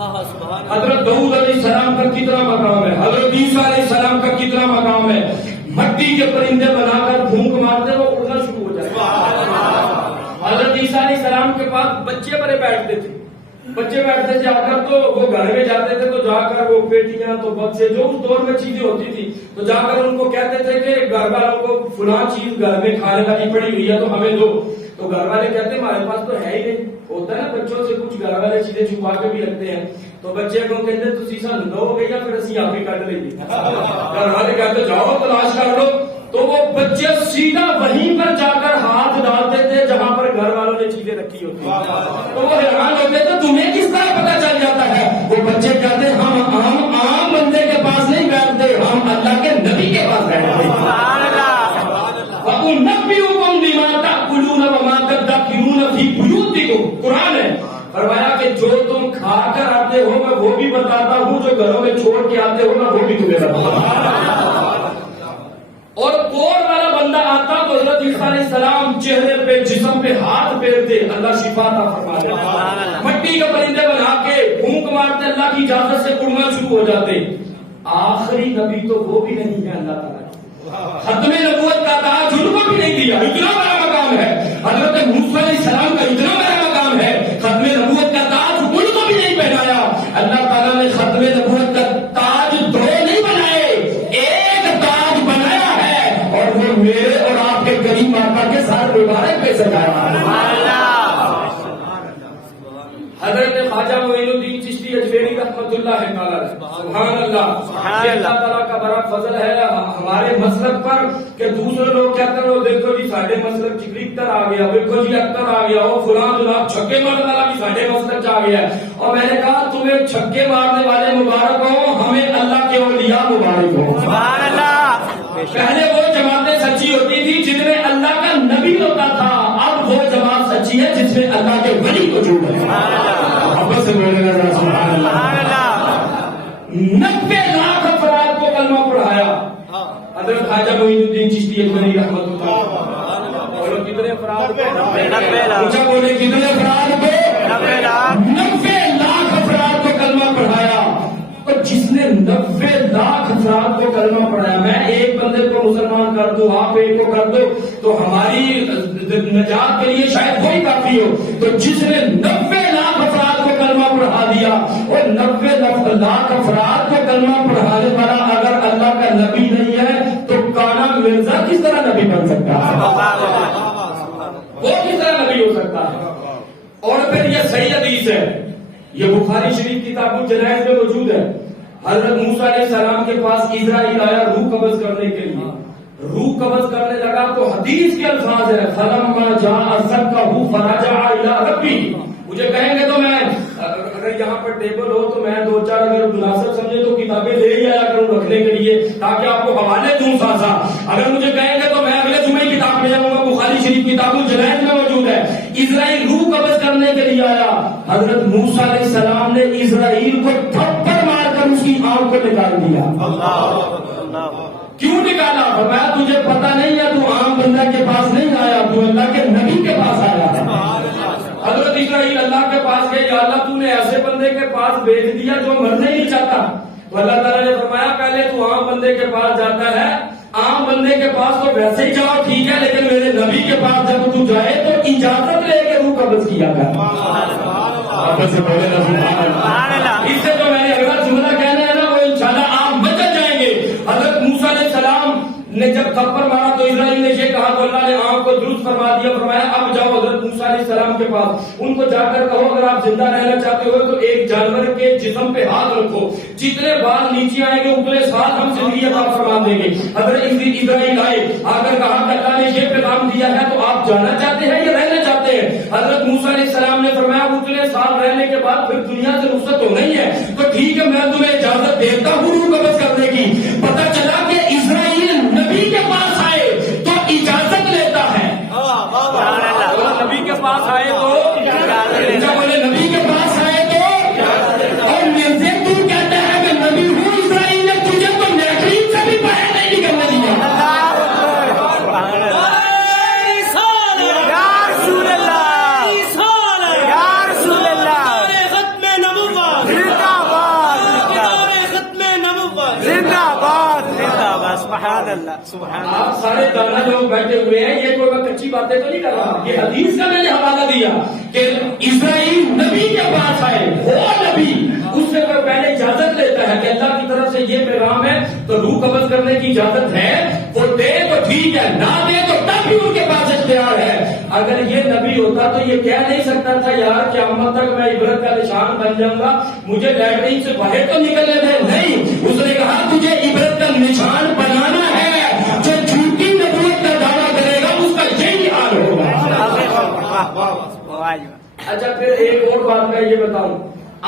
حضرت داؤد علیہ السلام کا کتنا مقام ہے, حضرت عیسیٰ علیہ السلام کا کتنا مقام ہے. مٹی کے پرندے بنا کر پھونک مارتے وہ اڑنا شروع ہو جائے. حضرت عیسیٰ علیہ السلام کے پاس بچے بڑے بیٹھتے تھے, بچے بیٹھتے جا کر تو وہ گھر میں جاتے تھے, تو جا کر وہ پیٹیاں تو بکسے جو اس دور میں چیزیں ہوتی تھی, تو جا کر ان کو کہتے تھے کہ گھر والوں کو فلاں چیز گھر میں کھانے والی پڑی ہوئی ہے تو ہمیں دو. تو گھر والے کہتے ہیں ہمارے پاس تو ہے ہی نہیں. ہوتا ہے نا بچوں سے کچھ گھر والے چیزیں چھپا کے بھی رکھتے ہیں, تو بچے کو کہتے تو سیسا دو ہو گئی یا پھر اسی آپ ہی کٹ لیں گے. گھر والے کہتے جاؤ تلاش کر لو, تو وہ بچے سیدھا وہیں پر جا کر ہاتھ ڈالتے تھے جہاں پر گھر والوں نے چیزیں رکھی ہوتی, تو وہ حیران ہوتے تھے تمہیں کس طرح پتا چل جاتا ہے. وہ بچے کہتے ہم عام بندے کے پاس نہیں بیٹھتے, ہم اللہ کے نبی کے پاس بیٹھتے ہیں. وَأُنَبِّئُكُم بِمَا تَأْكُلُونَ وَمَا تَدَّخِرُونَ فِي بُيُوتِكُمْ. قرآن ہے. فرمایا کہ جو تم کھا کر آتے ہو میں وہ بھی بتاتا ہوں, جو گھروں میں چھوڑ کے آتے ہو میں وہ بھی تمہیں بتاتا ہوں. اور کوڑ والا بندہ آتا تو حضرت عیسیٰ علیہ السلام چہرے پہ جسم پہ ہاتھ پھیرتے, اللہ شفا عطا فرما دیتا. مٹی کے پرندے بنا کے پھونک مارتے, اللہ کی اجازت سے اڑنا شروع ہو جاتے. آخری نبی تو وہ بھی نہیں ہے اللہ تعالیٰ. ختم نبوت کا تاج ان کو بھی نہیں دیا, اتنا بڑا مقام ہے. حضرت موسیٰ علیہ السلام کا اتنا بڑا مقام ہے, ختم نبوت کا تاج ان کو بھی نہیں پہنایا. اللہ تعالیٰ نے ختم نبوت کا تاج دو نہیں بنائے, ایک تاج بنایا ہے, اور وہ میرے اور آپ کے کریم آقا کے ساتھ مبارک پہ سجایا. حضرت خواجہ معین الدین چشتی اجمیری رحمۃ اللہ تعالیٰ, سبحان اللہ, یہ اللہ تعالیٰ کا بڑا فضل ہے ہمارے مسلک پر کہ دوسرے لوگ کہتے ہیں دیکھو جی ساڈے مسلک چ کرکٹر آ گیا, دیکھو جی اکتر آ گیا, وہ فلاں جناب چھکے مارنے والا بھی ساڈے مسلک چ آ گیا ہے. اور میں نے کہا تمہیں چھکے مارنے والے مبارک ہو, ہمیں اللہ کے اولیاء مبارک ہو. سبحان اللہ. پہلے وہ جماعتیں سچی ہوتی تھی جن میں اللہ کا نبی ہوتا تھا, اب وہ جماعت سچی ہے جس میں اللہ کے ولی وجود ہے. محبت سے بولے گا سبحان اللہ. 90 لاکھ افراد کو کلمہ پڑھایا حضرت خواجہ معین الدین چشتی اجمیری رحمۃ اللہ. اور کتنے افراد کو بولے, کتنے افراد کو, 90 لاکھ افراد کو کلمہ پڑھایا. اور جس نے 90 لاکھ افراد کو کلمہ پڑھایا, میں ایک بندے کو مسلمان کر دوں, آپ ایک کو کر دو, تو ہماری نجات کے لیے شاید وہی کافی ہو. تو جس نے 90 لاکھ افراد کو کلمہ پڑھا دیا, اور 90 لاکھ افراد کو کلمہ پڑھانے والا اگر اللہ کا نبی نہیں ہے تو کانا مرزا کس طرح نبی بن سکتا ہے, وہ کس طرح نبی ہو سکتا ہے. اور پھر یہ صحیح حدیث ہے, یہ بخاری شریف کتاب الجنائز میں موجود ہے. حضرت موسیٰ علیہ السلام کے پاس اسرائیل آیا روح قبض کرنے کے لیے. روح قبض کرنے لگا تو حدیث کے الفاظ ہے فَلَمَّا جَاءَ صَدْقَهُ فَرَجَعَ إِلَىٰ رَبِّهِ. مجھے کہیں گے تو میں اگر یہاں پر ٹیبل ہو تو میں 2-4 اگر مناسب سمجھے تو کتابیں لے ہی آیا کروں رکھنے کے لیے تاکہ آپ کو حوالے دوں ساتھ ساتھ. اگر مجھے کہیں گے تو میں اگلے جمعے کتاب لے جاؤں گا, بخاری شریف کتاب الجنائز میں موجود ہے. اسرائیل روح قبض کرنے کے لیے آیا, حضرت موسیٰ علیہ السلام نے اسرائیل کو تھپڑ مار کر اس کی آنکھ کو نکال دیا. کیوں نکالا؟ فرمایا تجھے پتہ نہیں ہے, تو عام بندہ کے پاس نہیں آیا, تو اللہ کے نبی کے پاس آیا. حضرت اسرائیل اللہ کے پاس گئے, یا اللہ تو نے ایسے بندے کے پاس بھیج دیا جو مرنا ہی نہیں چاہتا. تو اللہ تعالیٰ نے فرمایا پہلے تو عام بندے کے پاس جاتا ہے, عام بندے کے پاس تو ویسے ہی جاؤ ٹھیک ہے, لیکن میرے نبی کے پاس جب تو جائے تو اجازت لے کے روح قبض کیا کر. اس سے جو میں نے اگلا جملہ کہنا ہے نا وہ انشاءاللہ آپ بچ جائیں گے. حضرت موسیٰ علیہ السلام نے جب تھپڑ مارا تو اسرائیل نے یہ کہا تو اللہ نے آنکھ کو درست فرما دیا. فرمایا اب جاؤ حضرت موسیٰ علیہ السلام کے پاس, ان کو جا کر کہو اگر آپ زندہ رہنا چاہتے ہو تو ایک جانور کے جسم پہ ہاتھ رکھو, جتنے بال نیچے آئیں گے اتنے ساتھ ہم زندگی عطا فرما دیں گے. حضرت اسرائیل آئے, آ کر کہا کہ اللہ نے یہ پیغام دیا ہے تو آپ جانا چاہتے ہیں یا رہنا چاہتے ہیں. حضرت موسیٰ علیہ السلام نے فرمایا اتنے سال رہنے کے بعد پھر دنیا سے رخصت تو نہیں ہے, تو ٹھیک ہے میں تمہیں اجازت گئی. پتہ چلا کہ اسرائیل نبی کے پاس آئے تو اجازت لیتا ہے. نبی کے پاس آئے تو جب بولے نبی کے پاس آئے تو اور مرزے تو کہتا ہے کہ نبی ہوں اسرائیل نے تجھے تو نیٹرین سے بھی باہر نہیں نکلنے دیا. آپ سارے دانا لوگ بیٹھے ہوئے ہیں، یہ کوئی کچی باتیں تو نہیں کر رہا. یہ حدیث کا میں نے حوالہ دیا کہ اسرائیل نبی کے پاس آئے، وہ نبی اس سے کوئی پہلے اجازت لیتا ہے کہ اللہ کی طرف سے یہ پیغام ہے تو روح قبض کرنے کی اجازت ہے، وہ دے تو ٹھیک ہے، نہ دے تو تب بھی ان کے پاس اختیار ہے. اگر یہ نبی ہوتا تو یہ کہہ نہیں سکتا تھا یار قیامت تک میں عبرت کا نشان بن جاؤں گا، مجھے لیٹرین سے باہر تو نکلنے دے. نہیں، اس نے کہا تجھے عبرت کا نشان بنانا ہے. جو جھوٹی نبوت کا دعویٰ کرے گا اس کا یہی حال ہوگا. اچھا پھر ایک اور بات میں یہ بتاؤں،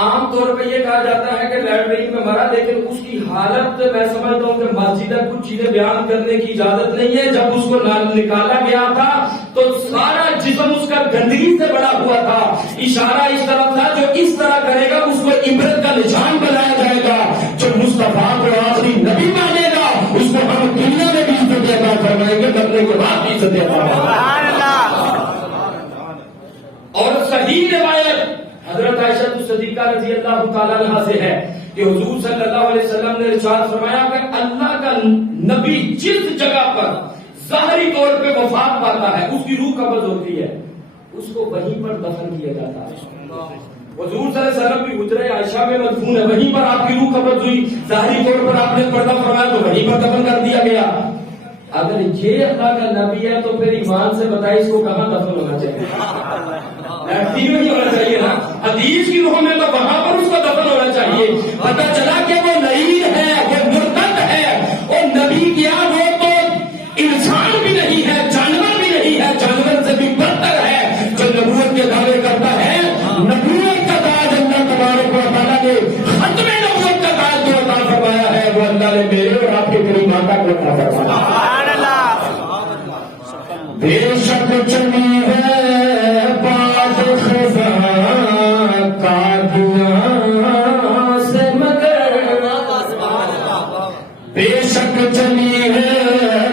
عام طور پہ یہ کہا جاتا ہے کہ لیٹرین میں مرا، لیکن اس کی حالت میں سمجھتا ہوں کہ مسجد میں کچھ چیزیں بیان کرنے کی اجازت نہیں ہے. جب اس کو نکالا گیا تھا تو سارا جسم اس کا گندگی سے بڑا ہوا تھا. اشارہ اس طرف تھا جو اس طرح کرے گا اس کو عبرت کا نشان بنایا جائے گا. جو مصطفیٰ کو آخری نبی مانے گا اس کو ہم دنیا میں بھی عزت عطا فرمائیں گے، مرنے کے بعد بھی عزت عطا فرمائیں گے. اور صحیح روایت حضرت عائشہ صدیقہ رضی اللہ تعالیٰ عنہ سے ہے کہ حضور صلی اللہ علیہ وسلم نے ارشاد فرمایا کہ اللہ کا نبی جس جگہ پر ظاہری طور پہ وفات پاتا ہے اس کی روح قبض ہوتی ہے، اس کو وہیں پر دفن کیا جاتا ہے. حضور صلی اللہ علیہ وسلم کی حجرہ عائشہ میں مدفون ہے، وہیں پر آپ کی روح قبض ہوئی. ظاہری طور پر آپ نے پردہ فرمایا تو وہیں پر دفن کر دیا گیا. اگر یہ اللہ کا نبی ہے تو پھر ایمان سے بتائے اس کو کہاں دفن ہونا چاہیے؟ میں نہیں ہونا چاہیے نا. حدیث کی روح میں تو وہاں پر اس کو دفن ہونا چاہیے. پتہ چلا کہ وہ لعین ہے، وہ مرتد ہے. اور نبی کیا وہ تو انسان بھی نہیں ہے، جانور بھی نہیں ہے، جانور سے بھی بدتر ہے. جو نبوت کے دعوے کرتا ہے، نبوت کا تاج اللہ تبارک و تعالیٰ نے ختم نبوت کا تاج جو عطا فرمایا ہے وہ اللہ نے میرے اور آپ کے کریم آقا کو عطا فرمایا. بے شک چلی ہے بات خزاں قادیاں سے مگر، بے شک چلی ہے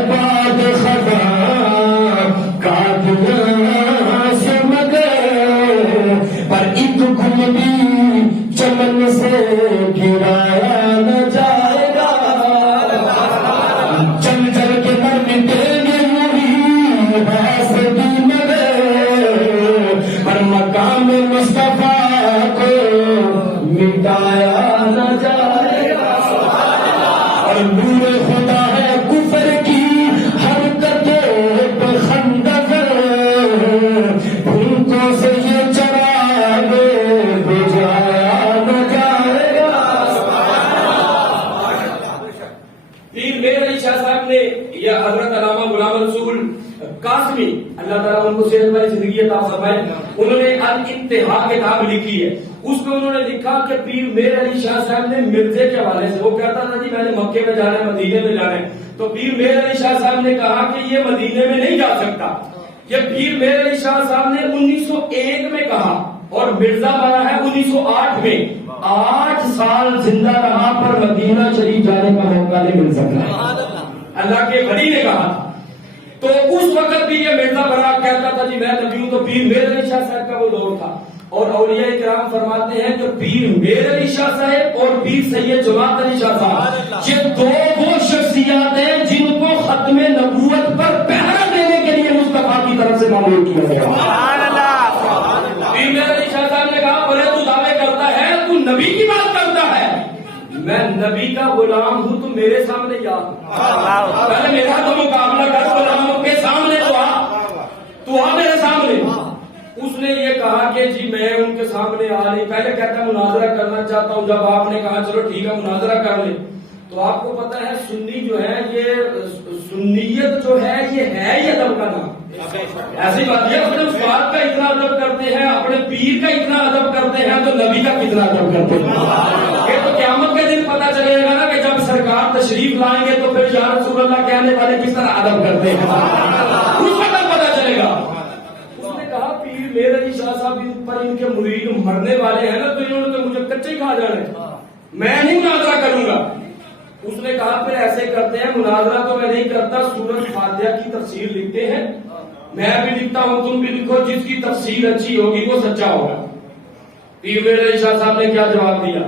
بات خزاں قادیاں سے مگر، پر ایک گل بھی چمن سے گرایا نہ جائے گا. چل چل کے مر مٹیں گے پر مقام مصطفیٰ کو مٹایا نہ جائے گا. اور نور خدا ہے کفر کی حرکتوں پہ خندق، بھوکوں سے یہ چراغ بجھایا نہ جائے گا. پیر میر علی شاہ صاحب نے یا حضرت علامہ غلام رسول قاسمی اللہ تعالیٰ ان کو صحت والی زندگی عطا فرمائے، انہوں نے الانتہا کتاب لکھی ہے. اس میں انہوں نے لکھا کہ پیر میر علی شاہ صاحب نے مرزے کے حوالے سے، وہ کہتا تھا جی میں نے مکے میں جانا ہے، مدینے میں جانا ہے، تو پیر میر علی شاہ صاحب نے کہا کہ یہ مدینے میں نہیں جا سکتا. یہ پیر میر علی شاہ صاحب نے 1901 میں کہا اور مرزا بنا ہے 1908 میں. 8 سال زندہ رہا پر مدینہ شریف جانے کا موقع نہیں مل سکتا. اللہ کے ولی نے کہا. تو اس وقت بھی یہ مرزا برا کہتا تھا جی میں نبی ہوں. تو پیر میر علی شاہ صاحب کا وہ دور تھا. اور اولیاء کرام فرماتے ہیں کہ پیر میر علی شاہ صاحب اور پیر سید جماعت علی شاہ صاحب یہ دو وہ شخصیات ہیں جن کو ختم نبوت پر پہرا دینے کے لیے مصطفیٰ کی طرف سے معمول کیا گیا. پیر میر علی شاہ صاحب نے کہا بولے تو دعوے کرتا ہے، تو نبی کی بات کرتا ہے، میں نبی کا غلام ہوں، تو میرے سامنے یاد پہلے میرا تو مقابلہ کر غلاموں کے سامنے، تو آ میرے سامنے. اس نے یہ کہا کہ جی میں ان کے سامنے آ نہیں، پہلے کہتا مناظرہ کرنا چاہتا ہوں. جب آپ نے کہا چلو ٹھیک ہے مناظرہ کر لیں، تو آپ کو پتا ہے سنی جو ہے یہ سنیت جو ہے یہ ہے ہی ادب کا نام. ایسی بات ہے اپنے استاد کا اتنا ادب کرتے ہیں، اپنے پیر کا اتنا ادب کرتے ہیں، تو نبی کا کتنا ادب کرتے ہیں. یہ تو قیامت کے دن پتا چلے گا نا کہ جب سرکار تشریف اللہ کہنے والے کس طرح ادب کرتے ہیں، اس وقت پتا چلے گا۔ اس نے کہا پیر میر علی شاہ صاحب پر ان کے مرید مرنے والے ہیں نا، تو انہوں نے تو مجھے کچے کھا جانے، میں نہیں مناظرہ کروں گا۔ اس نے کہا پھر ایسے کرتے ہیں، مناظرہ تو میں نہیں کرتا، سورۃ فاتحہ کی تفسیر لکھتے ہیں، میں بھی لکھتا ہوں تم بھی لکھو، جس کی تفسیر اچھی ہوگی وہ سچا ہوگا۔ پیر میر علی شاہ صاحب نے کیا جواب دیا؟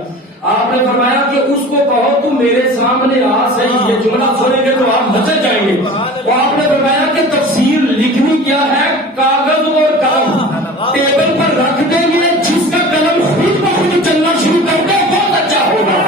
آپ نے فرمایا کہ اس کو کہو تم میرے سامنے آ صحیح، یہ جملہ سنیں گے تو آپ مچل جائیں گے۔ اور آپ نے فرمایا کہ تفسیر لکھنی کیا ہے؟ کاغذ اور قلم ٹیبل پر رکھ دیں گے، جس کا قلم خود بخود چلنا شروع کر دے وہ سچا ہوگا۔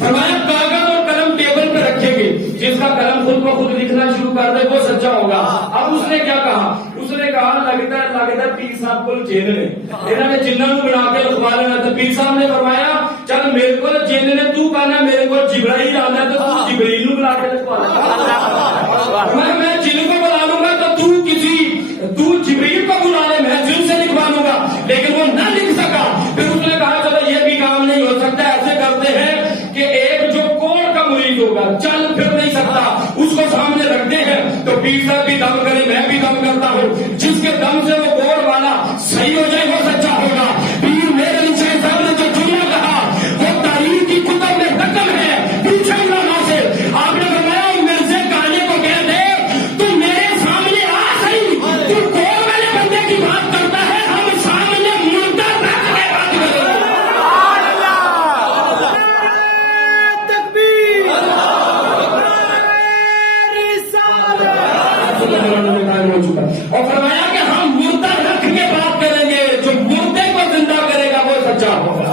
فرمایا کاغذ اور قلم ٹیبل پہ رکھیں گے، جس کا قلم خود بخود لکھنا شروع کر دے وہ سچا ہوگا۔ اب اس نے کیا کہا؟ اس نے کہا لگتا ہے پیر صاحب کو جن نے انہوں نے جنہوں بنا کے لکھوا لینا، تو پیر صاحب نے فرمایا چل میرے کو جن نے تو کہنا میرے کو جبرائیل آنا ہے تو جبرائیل نو بلا کے لکھوا لینا، میں جن کو بلا لوں گا تو تو جبرائیل کو بلا لے، میں جن سے لکھوا لوں گا، لیکن وہ نہ لکھ سکا۔ پھر اس نے کہا چلو یہ بھی کام نہیں ہو سکتا، ایسے کرتے ہیں کہ ایک جو کوڑ کا مرید ہوگا چل پھر نہیں سکتا اس کو سامنے رکھتے ہیں، تو پیر صاحب بھی دم کرے میں بھی دم کرتا ہوں، جس کے دم سے وہ کوڑ والا صحیح ہو جائے وہ سچا ہوگا۔ پیر میرے علی شاہ صاحب نے جو جملہ کہا وہ تاریخ کی کتب میں نقل ہے، پوچھے علماء سے۔ آپ نے فرمایا مرزے کہانی کو کہہ دے تو میرے سامنے آ صحیح، تو کوڑ والے بندے کی بات کرتا ہے، ہم سامنے مردہ رکھ کے بات کریں گے۔ اور فرمایا کہ ہم مردہ رکھ کے بات کریں گے، جو مردے کو زندہ کرے گا وہ سچا ہوگا۔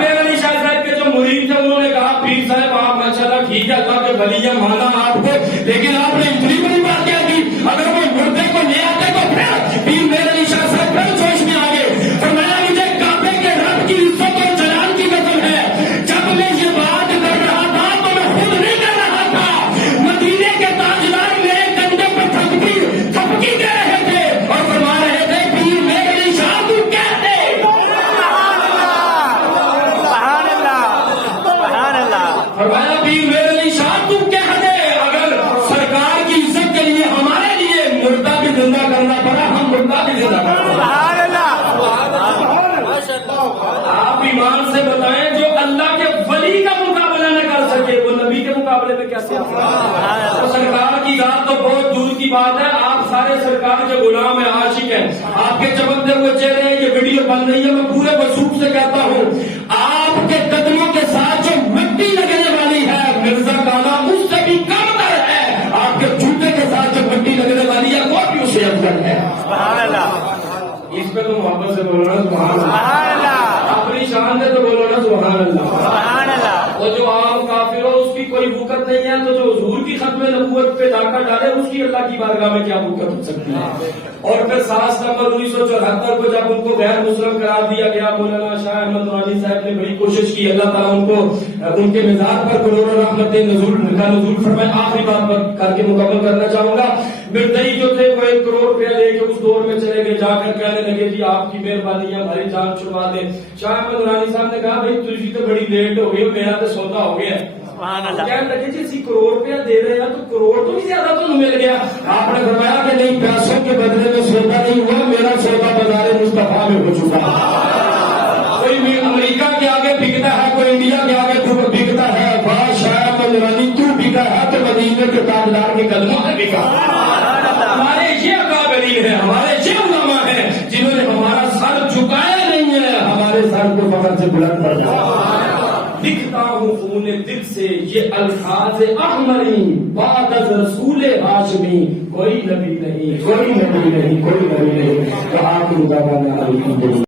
پیر علی شاہ صاحب کے جو مرید تھے انہوں نے کہا پیر صاحب آپ ماشاءاللہ ٹھیک ہے، اللہ کے ولی ہے، مانا آپ کو، لیکن آپ نے اتنی بڑی بات کیا کی؟ اگر وہ مردے کو لے آتے تو پھر پیر میر علی شاہ صاحب پھر سوچ میں آگے۔ فرمایا مجھے کعبے کے رب کی عزت اور جلال کی قسم ہے، جب میں یہ بات کر رہا تھا تو میں خود نہیں کر رہا تھا، مدینے کے تاجدار میرے کندھے پر تھپکی دے رہے تھے اور فرما رہے تھے پیر میر علی شاہ تو کہہ دے۔ فرمایا پیر میر علی شاہ تو کہہ دے، اگر سرکار کی عزت کے لیے ہمارے لیے مردہ بھی زندہ کرنا پڑا ہم مردہ بھی زندہ کرنا۔ آپ ایمان سے بتائیں جو اللہ کے ولی کا مقابلہ نہ کر سکے وہ نبی کے مقابلے میں کیسے؟ تو سرکار کی ذات تو بہت دور کی بات ہے، آپ سارے سرکار کے غلام ہیں، عاشق ہیں، آپ کے چمکتے ہوئے چہرے، یہ ویڈیو بن رہی ہے، میں پورے وثوق سے کہتا ہوں آپ کے قدموں کے ساتھ جو مٹی لگنے والی ہے مرزا کالا اس سے بھی کم تر ہے، آپ کے جوتے کے ساتھ جو مٹی لگنے والی ہے وہ بھی اسے افضل ہے۔ اس پہ تو محبت سے بولو نا سبحان اللہ، اپنی شان سے تو بولو نا سبحان اللہ۔ وہ جو عام کافر ہو اس کی کوئی وقت نہیں ہے، تو جو حضور کی ختم نبوت پہ ڈاکہ ڈالے اس کی اللہ کی بارگاہ میں کیا وقت ہو سکتی ہے؟ اور پھر 7 ستمبر 1974 کو جب ان کو غیر مسلم قرار دیا گیا، مولانا شاہ احمد نورانی صاحب نے بڑی کوشش کی، اللہ تعالیٰ ان کو ان کے مزار پر کروڑوں رحمت نزول فرمائے۔ آخری بات کر کے مکمل کرنا چاہوں گا، مردئی جو تھے وہ 1 کروڑ روپیہ لے کے اس دور میں چلے گئے، جا کر کہنے لگے جی آپ کی مہربانی ہے ہماری جان چھڑوا دیں۔ شاہ احمد نورانی صاحب نے کہا بھائی تجھے تو بڑی لیٹ ہو گئی، میرا تو سودا ہو گیا ہے۔ کہنے لگے جی 80 کروڑ روپیہ دے رہے ہیں تو کروڑ تو نہیں زیادہ تو مل گیا؟ آپ نے فرمایا کہ نہیں، پیسوں کے بدلے میں سودا نہیں ہوا، میرا سودا بازار مصطفیٰ میں ہو چکا ہے۔ کوئی امریکہ کے آگے بکتا ہے، کوئی انڈیا کے آگے بکتا ہے، بادشاہ احمد نورانی تو بکا ہے تو مدینے کے تاجدار کے قدموں میں بکا۔ ہمارے یہ اکابرین ہیں، ہمارے یہ علماء ہیں جنہوں نے ہمارا سر جھکایا نہیں ہے، ہمارے سر کو فخر سے بلند کر دیا۔ لکھتا ہوں خون دل سے یہ الفاظ احمری، بعد از رسول ہاشمی کوئی نبی نہیں، کوئی نبی نہیں، کوئی نبی نہیں۔ تو آخر دعوانا الحمدللہ۔